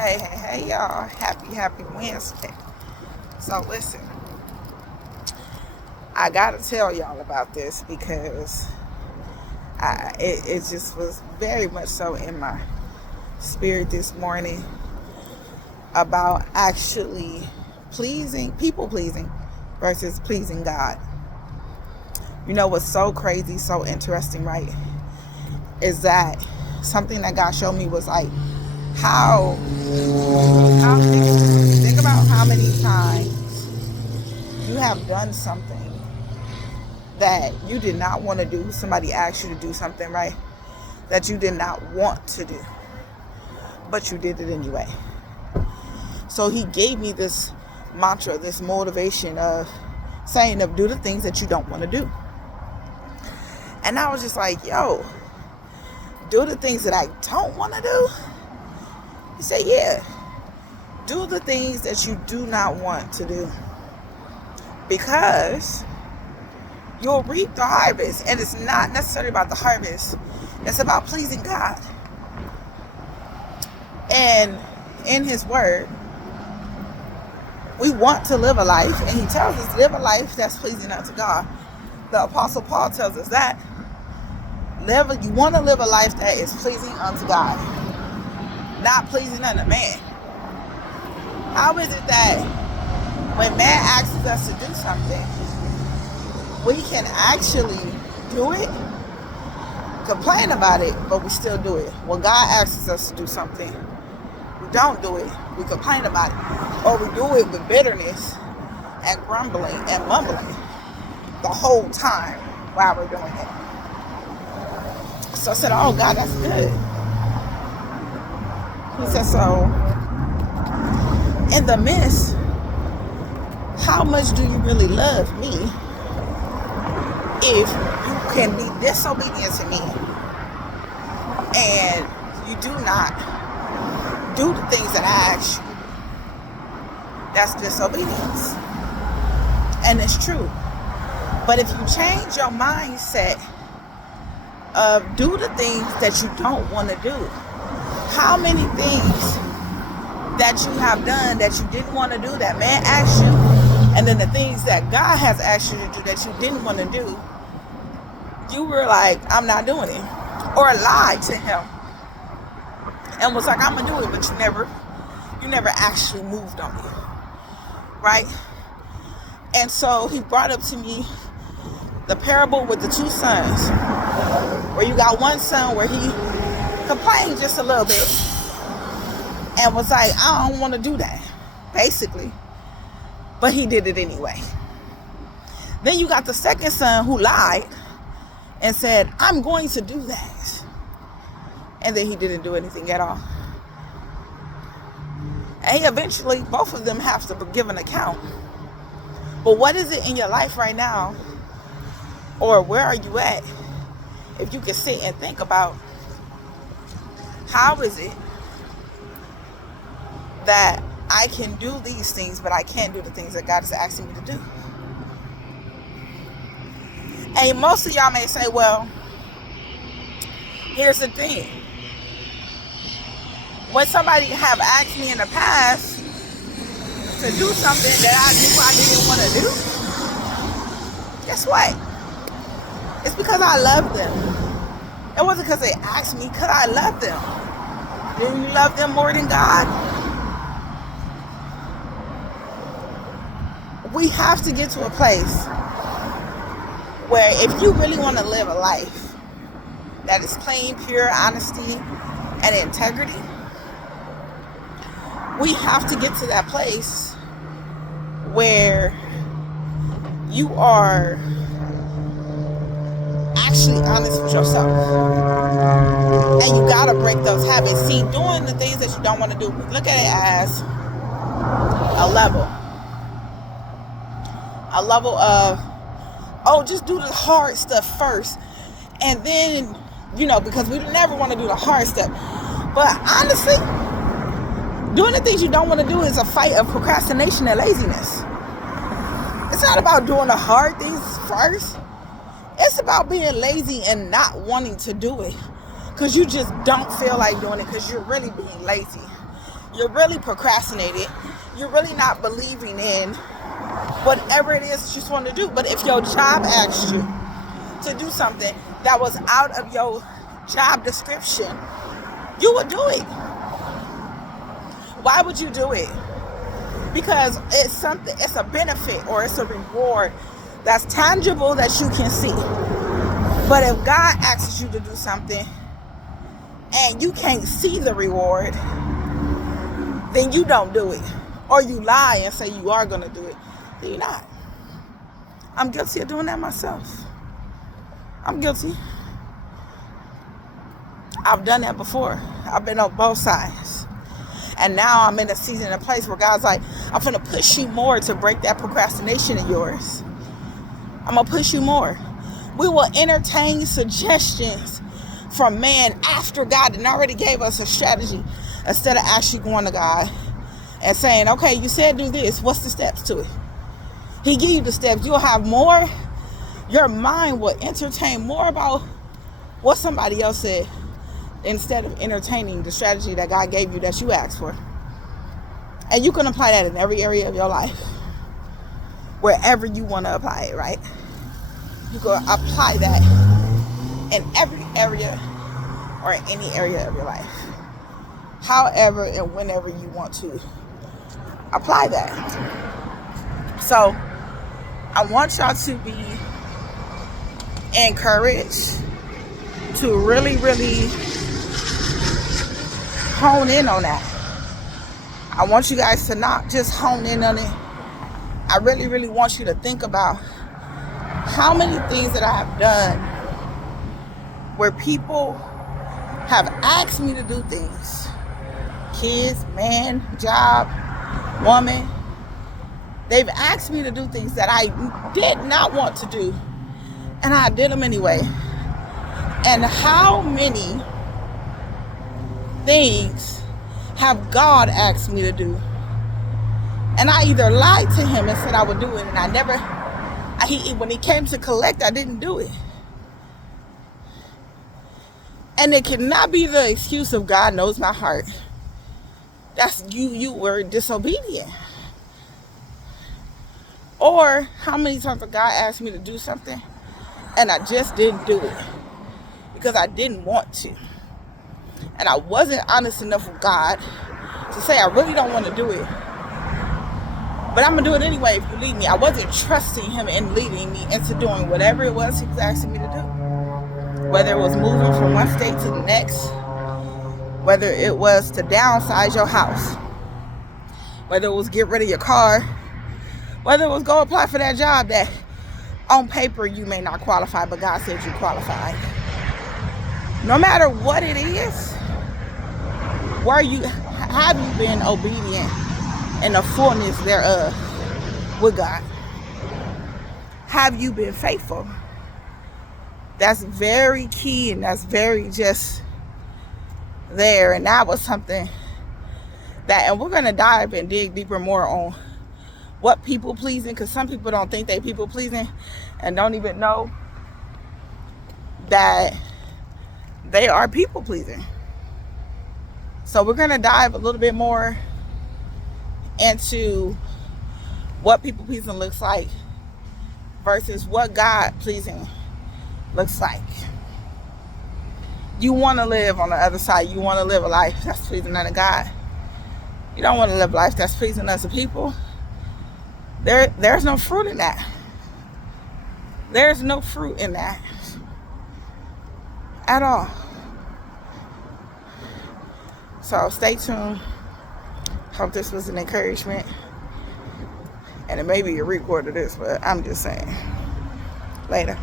Hey, y'all. Happy Wednesday. So, listen, I got to tell y'all about this because it just was very much so in my spirit this morning about actually people pleasing versus pleasing God. You know what's so crazy, so interesting, right? Is that something that God showed me was like, how think about how many times you have done something that you did not want to do. Somebody asked you to do something, right, that you did not want to do, but you did it anyway. So he gave me this mantra, this motivation of saying do the things that you don't want to do. And I was just like, yo, do the things that I don't want to do? He said, yeah, do the things that you do not want to do, because you'll reap the harvest. And it's not necessarily about the harvest. It's about pleasing God. And in his word, we want to live a life, and he tells us live a life that's pleasing unto God. The Apostle Paul tells us that you want to live a life that is pleasing unto God, not pleasing unto man. How is it that when man asks us to do something, we can actually do it, complain about it, but we still do it? When God asks us to do something, we don't do it, we complain about it, or we do it with bitterness and grumbling and mumbling the whole time while we're doing it. So I said, oh God, that's good. He said, so in the midst, how much do you really love me if you can be disobedient to me and you do not do the things that I ask you? That's disobedience. And it's true. But if you change your mindset of do the things that you don't want to do, how many things that you have done that you didn't want to do that man asked you, and then the things that God has asked you to do that you didn't want to do, you were like, I'm not doing it, or lied to him and was like, I'm gonna do it, but you never actually moved on it, right? And so he brought up to me the parable with the two sons, where you got one son where he complained just a little bit and was like, I don't want to do that, basically, but he did it anyway. Then you got the second son who lied and said, I'm going to do that, and then he didn't do anything at all. And eventually both of them have to give an account. But what is it in your life right now, or where are you at, if you can sit and think about, how is it that I can do these things, but I can't do the things that God is asking me to do? And most of y'all may say, well, here's the thing. When somebody have asked me in the past to do something that I knew I didn't want to do, guess what? It's because I love them. It wasn't because they asked me, because I love them. Do you love them more than God? We have to get to a place where if you really want to live a life that is plain, pure honesty and integrity, we have to get to that place where you are actually honest with yourself. And you gotta break those habits. See, doing the things that you don't want to do, look at it as a level of, oh, just do the hard stuff first, and then, because we never want to do the hard stuff. But honestly, doing the things you don't want to do is a fight of procrastination and laziness. It's not about doing the hard things first. It's about being lazy and not wanting to do it because you just don't feel like doing it because you're really being lazy. You're really procrastinating. You're really not believing in whatever it is that you just want to do. But if your job asked you to do something that was out of your job description, you would do it. Why would you do it? Because it's a benefit or it's a reward that's tangible that you can see. But if God asks you to do something and you can't see the reward, then you don't do it. Or you lie and say you are going to do it. Then you're not. I'm guilty of doing that myself. I'm guilty. I've done that before. I've been on both sides. And now I'm in a season and a place where God's like, I'm going to push you more to break that procrastination of yours. I'm going to push you more. We will entertain suggestions from man after God and already gave us a strategy, instead of actually going to God and saying, okay, you said do this. What's the steps to it? He give you the steps. You'll have more. Your mind will entertain more about what somebody else said instead of entertaining the strategy that God gave you that you asked for. And you can apply that in every area of your life, wherever you want to apply it, right? You can apply that in every area or in any area of your life, however and whenever you want to apply that. So I want y'all to be encouraged to really, really hone in on that. I want you guys to not just hone in on it. I really, really want you to think about how many things that I have done where people have asked me to do things. Kids, man, job, woman. They've asked me to do things that I did not want to do, and I did them anyway. And how many things have God asked me to do? And I either lied to him and said I would do it, and when he came to collect, I didn't do it. And it cannot be the excuse of God knows my heart. That's you were disobedient. Or how many times have God asked me to do something and I just didn't do it because I didn't want to. And I wasn't honest enough with God to say I really don't want to do it, but I'm going to do it anyway if you lead me. I wasn't trusting him in leading me into doing whatever it was he was asking me to do. Whether it was moving from one state to the next, whether it was to downsize your house, whether it was get rid of your car, whether it was go apply for that job that on paper you may not qualify, but God said you qualified. No matter what it is, have you been obedient in the fullness thereof with God? Have you been faithful? That's very key, and that's very just there. And that was something that, and we're going to dive and dig deeper more on what people pleasing, because some people don't think they people pleasing and don't even know that they are people pleasing. So we're going to dive a little bit more into what people pleasing looks like versus what God pleasing looks like. You want to live on the other side. You want to live a life that's pleasing unto God. You don't want to live a life that's pleasing unto people. There's no fruit in that. There's no fruit in that at all. So stay tuned. Hope this was an encouragement. And it may be a record of this, but I'm just saying. Later.